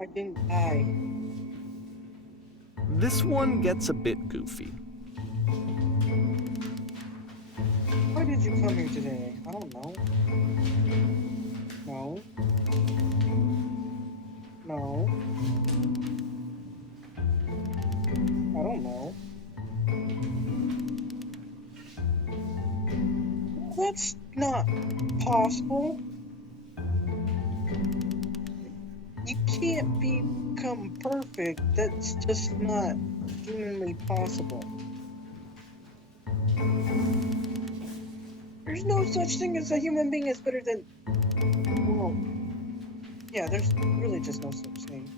I didn't die. This one gets a bit goofy. Why did you come here today? I don't know. No. No. I don't know. That's not possible. You can't become perfect. That's just not humanly possible. There's no such thing as a human being that's better than... Well, yeah, there's really just no such thing.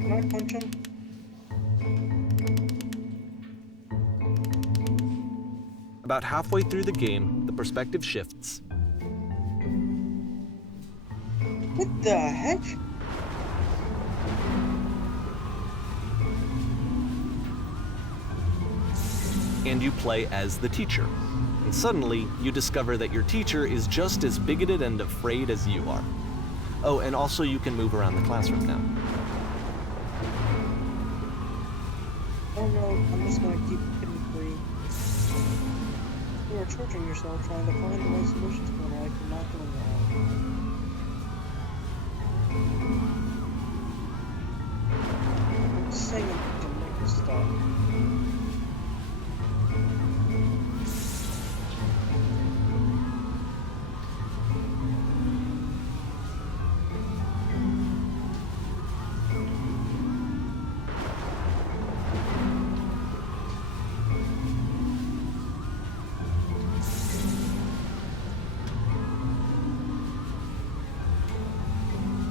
Can I punch him? About halfway through the game, the perspective shifts. What the heck? And you play as the teacher. And suddenly, you discover that your teacher is just as bigoted and afraid as you are. Oh, and also you can move around the classroom now. Oh no, I'm just gonna keep getting free. You are torturing yourself trying to find the right solutions to life and not doing it. I'm just saying to make this stop.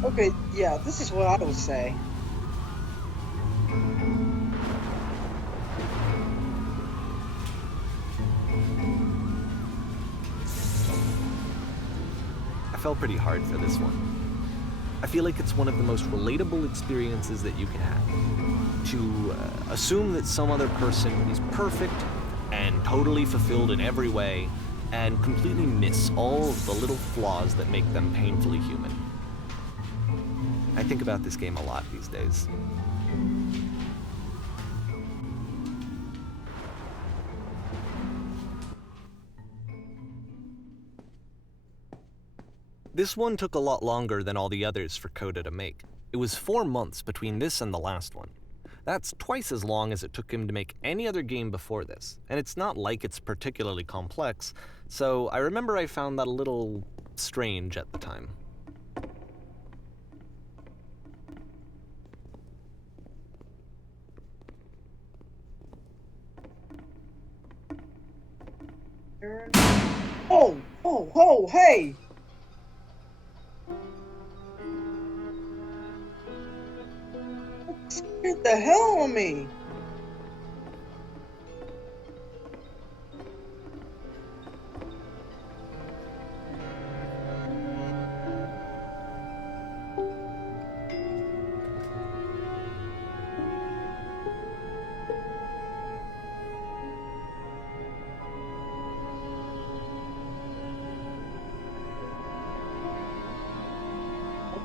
Okay, yeah, this is what I would say. I fell pretty hard for this one. I feel like it's one of the most relatable experiences that you can have. To assume that some other person is perfect and totally fulfilled in every way, and completely miss all of the little flaws that make them painfully human. I think about this game a lot these days. This one took a lot longer than all the others for Coda to make. It was 4 months between this and the last one. That's twice as long as it took him to make any other game before this, and it's not like it's particularly complex, so I remember I found that a little strange at the time. Oh, hey! That scared the hell out of me!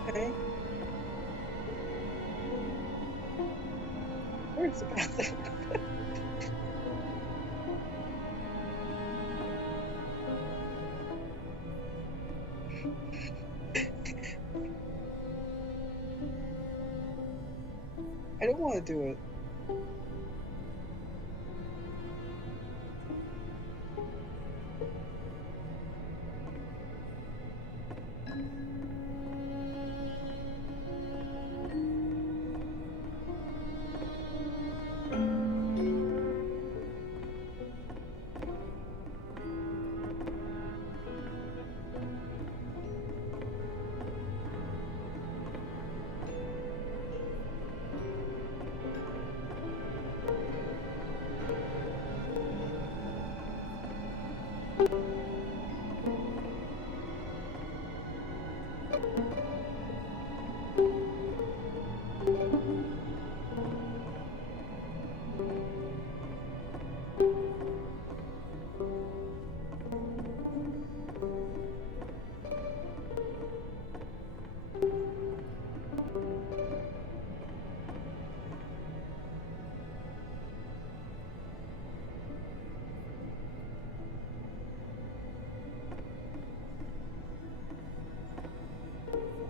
Okay. Where's the bathroom? I don't want to do it.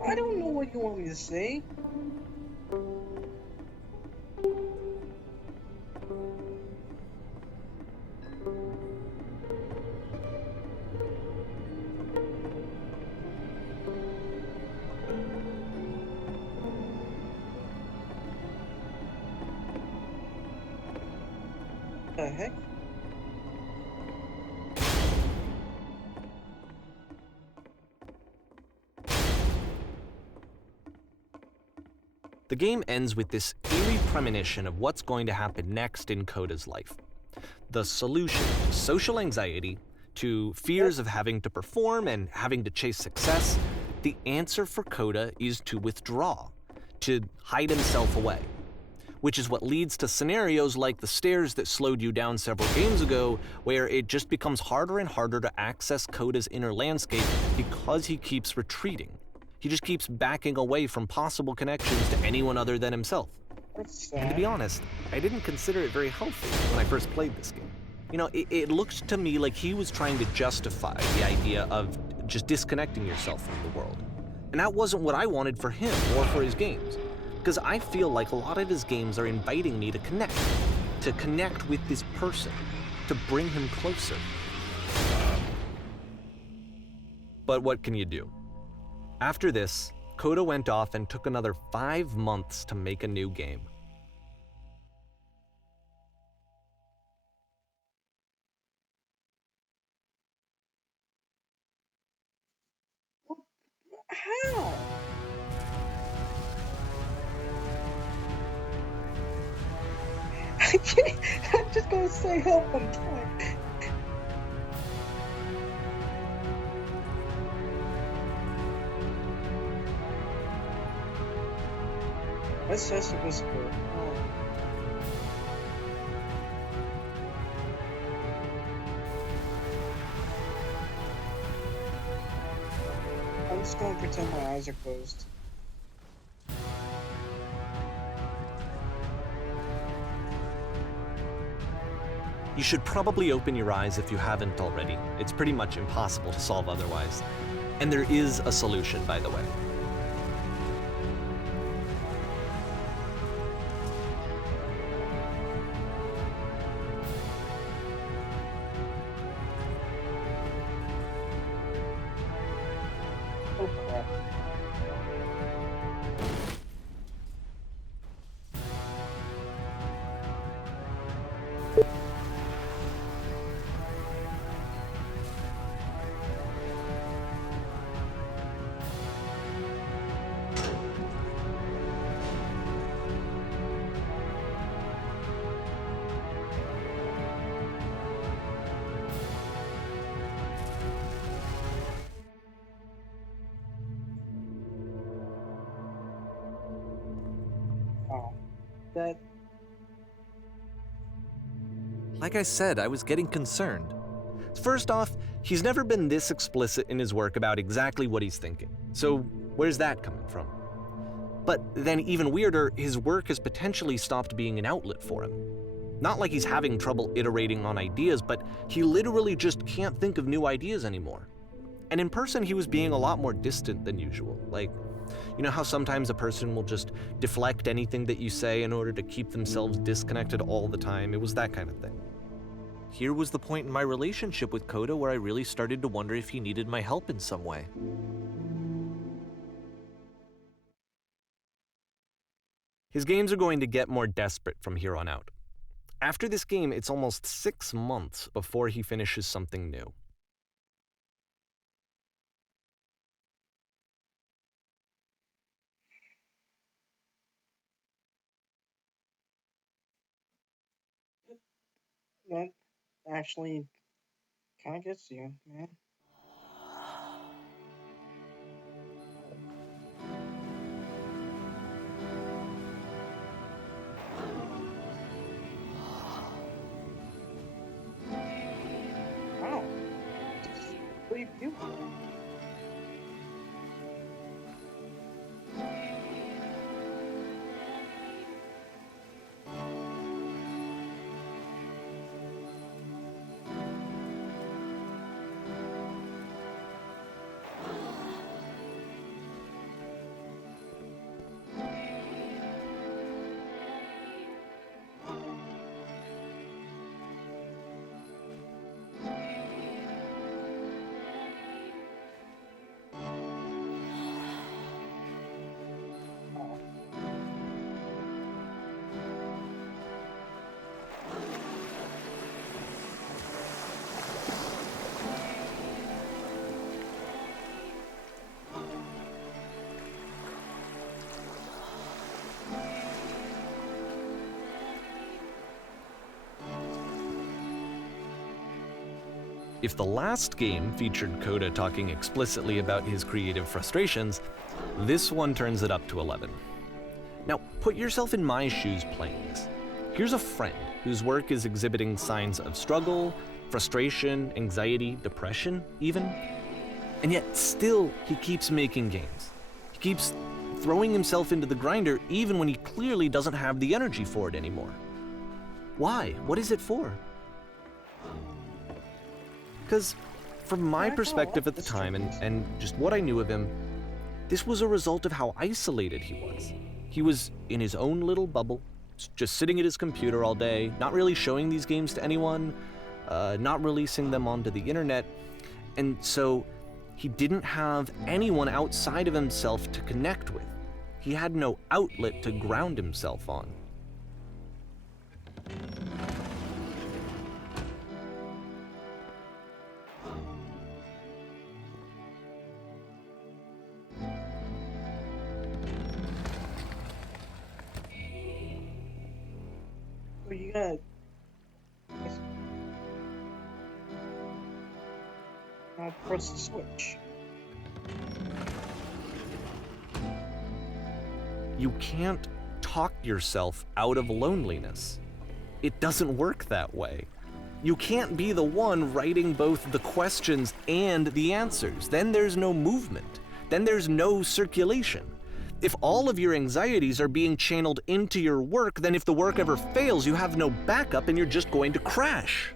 I don't know what you want me to say. The heck? The game ends with this eerie premonition of what's going to happen next in Coda's life. The solution to social anxiety, to fears of having to perform and having to chase success, the answer for Coda is to withdraw, to hide himself away. Which is what leads to scenarios like the stairs that slowed you down several games ago, where it just becomes harder and harder to access Coda's inner landscape because he keeps retreating. He just keeps backing away from possible connections to anyone other than himself. That's And to sad. be honest, I didn't consider it very healthy when I first played this game. You know, it looked to me like he was trying to justify the idea of just disconnecting yourself from the world. And that wasn't what I wanted for him or for his games. Because I feel like a lot of his games are inviting me to connect with this person, to bring him closer. But what can you do? After this, Coda went off and took another 5 months to make a new game. How? I can't. I'm just gonna say help one time. That's just a whisper. Oh. I'm just gonna pretend my eyes are closed. You should probably open your eyes if you haven't already. It's pretty much impossible to solve otherwise. And there is a solution, by the way. Oh crap. Oh. That. Like I said, I was getting concerned. First off, he's never been this explicit in his work about exactly what he's thinking. So where's that coming from? But then even weirder, his work has potentially stopped being an outlet for him. Not like he's having trouble iterating on ideas, but he literally just can't think of new ideas anymore. And in person, he was being a lot more distant than usual. Like, you know how sometimes a person will just deflect anything that you say in order to keep themselves disconnected all the time? It was that kind of thing. Here was the point in my relationship with Coda where I really started to wonder if he needed my help in some way. His games are going to get more desperate from here on out. After this game, it's almost 6 months before he finishes something new. That actually kind of gets you, man. Wow. It's pretty beautiful. If the last game featured Coda talking explicitly about his creative frustrations, this one turns it up to 11. Now, put yourself in my shoes playing this. Here's a friend whose work is exhibiting signs of struggle, frustration, anxiety, depression, even. And yet still, he keeps making games. He keeps throwing himself into the grinder even when he clearly doesn't have the energy for it anymore. Why? What is it for? Because from my perspective at the time and just what I knew of him, this was a result of how isolated he was. He was in his own little bubble, just sitting at his computer all day, not really showing these games to anyone, not releasing them onto the internet, and so he didn't have anyone outside of himself to connect with. He had no outlet to ground himself on. So you gotta press the switch. You can't talk yourself out of loneliness. It doesn't work that way. You can't be the one writing both the questions and the answers. Then there's no movement. Then there's no circulation. If all of your anxieties are being channeled into your work, then if the work ever fails, you have no backup and you're just going to crash.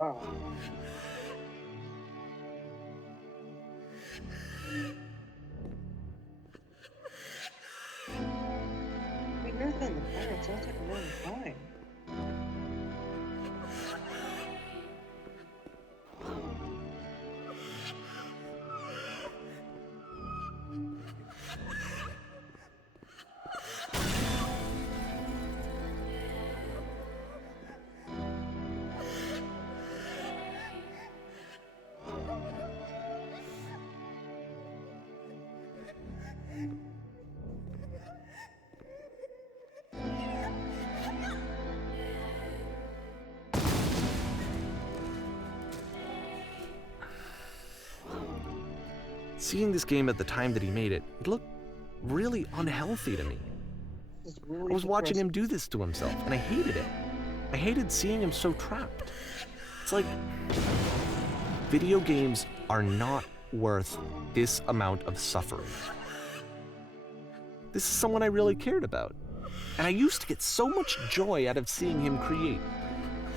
Wow. I mean, you're than the pirate sounds like a long time. Seeing this game at the time that he made it, it looked really unhealthy to me. This is really I was watching depressing. him do this to himself, and I hated it. I hated seeing him so trapped. It's like, video games are not worth this amount of suffering. This is someone I really cared about. And I used to get so much joy out of seeing him create.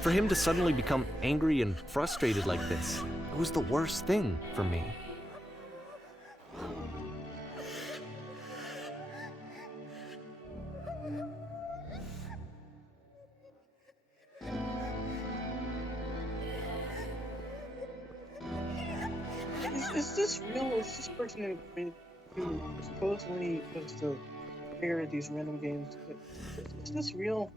For him to suddenly become angry and frustrated like this, it was the worst thing for me. Is this real? Is this person who supposedly was the player of these random games? Is this real?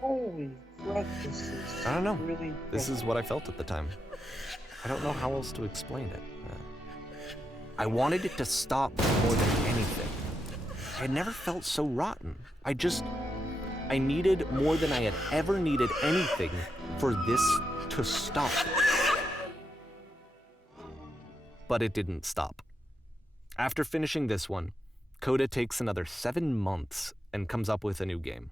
Holy crap! This is I don't know. really. This is what I felt at the time. I don't know how else to explain it. I wanted it to stop more than anything. I had never felt so rotten. I needed more than I had ever needed anything for this to stop. But it didn't stop. After finishing this one, Coda takes another 7 months and comes up with a new game.